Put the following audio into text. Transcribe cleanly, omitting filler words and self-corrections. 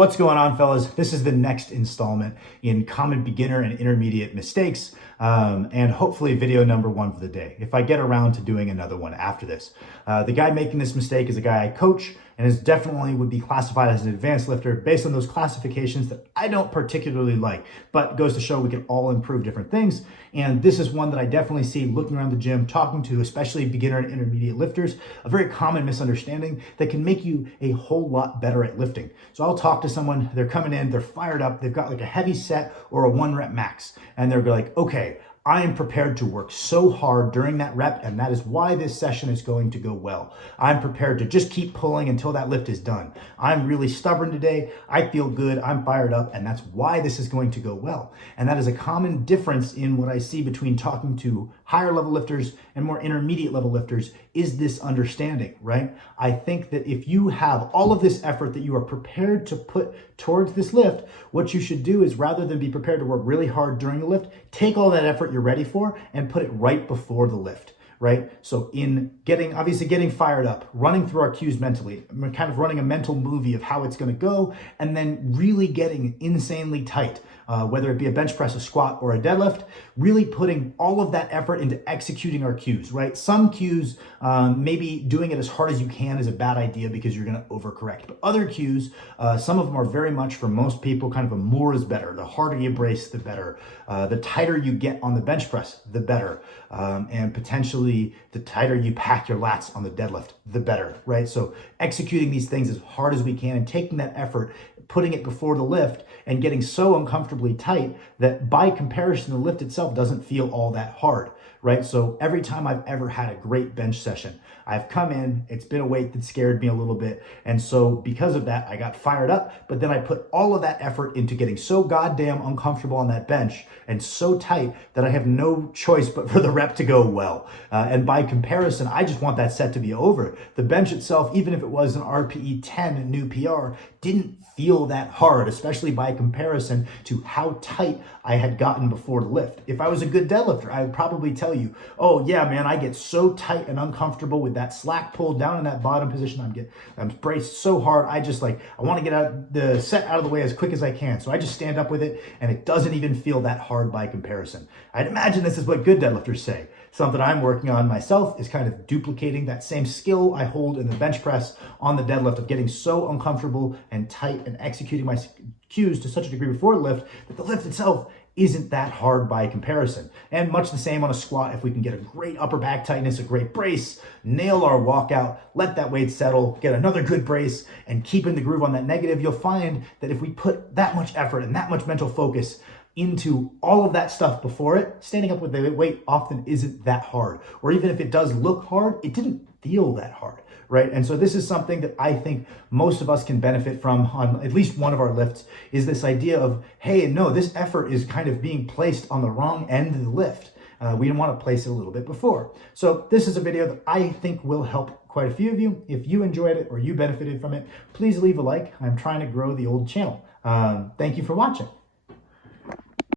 What's going on, fellas? This is the next installment in common beginner and intermediate mistakes, and hopefully video number 1 for the day, if I get around to doing another one after this. The guy making this mistake is a guy I coach and is definitely would be classified as an advanced lifter based on those classifications that I don't particularly like, but goes to show we can all improve different things. And this is one that I definitely see looking around the gym, talking to especially beginner and intermediate lifters, a very common misunderstanding that can make you a whole lot better at lifting. So I'll talk to someone, they're coming in, they're fired up, they've got like a heavy set or a 1 rep max, and they're like, okay, I am prepared to work so hard during that rep, and that is why this session is going to go well. I'm prepared to just keep pulling until that lift is done. I'm really stubborn today. I feel good. I'm fired up, and that's why this is going to go well. And that is a common difference in what I see between talking to higher level lifters and more intermediate level lifters is this understanding, right? I think that if you have all of this effort that you are prepared to put towards this lift, what you should do is, rather than be prepared to work really hard during the lift, take all that effort you're ready for and put it right before the lift, right? So in obviously getting fired up, running through our cues mentally, kind of running a mental movie of how it's going to go, and then really getting insanely tight, whether it be a bench press, a squat, or a deadlift, really putting all of that effort into executing our cues, right? Some cues, maybe doing it as hard as you can is a bad idea because you're going to overcorrect. But other cues, some of them are very much, for most people, kind of a more is better. The harder you brace, the better. The tighter you get on the bench press, the better. And potentially the tighter you pack your lats on the deadlift, the better, right? So executing these things as hard as we can and taking that effort, putting it before the lift and getting so uncomfortably tight that by comparison, the lift itself doesn't feel all that hard, right? So every time I've ever had a great bench session, I've come in, it's been a weight that scared me a little bit. And so because of that, I got fired up, but then I put all of that effort into getting so goddamn uncomfortable on that bench and so tight that I have no choice but for the rep to go well. And by comparison, I just want that set to be over. The bench itself, even if it was an RPE 10 new PR, didn't feel that hard, especially by comparison to how tight I had gotten before the lift. If I was a good deadlifter, I would probably tell you, oh yeah, man, I get so tight and uncomfortable with that slack pull down in that bottom position. I'm braced so hard. I want to get out the set out of the way as quick as I can. So I just stand up with it and it doesn't even feel that hard by comparison. I'd imagine this is what good deadlifters say. Something I'm working on myself is kind of duplicating that same skill I hold in the bench press on the deadlift of getting so uncomfortable and tight and executing my cues to such a degree before the lift that the lift itself isn't that hard by comparison. And much the same on a squat. If we can get a great upper back tightness, a great brace, nail our walkout, let that weight settle, get another good brace, and keep in the groove on that negative, you'll find that if we put that much effort and that much mental focus into all of that stuff before it, standing up with the weight often isn't that hard. Or even if it does look hard, it didn't feel that hard, right? And so this is something that I think most of us can benefit from on at least one of our lifts, is this idea of, hey, no, this effort is kind of being placed on the wrong end of the lift. We want to place it a little bit before. So this is a video that I think will help quite a few of you. If you enjoyed it or you benefited from it, please leave a like. I'm trying to grow the old channel. Thank you for watching.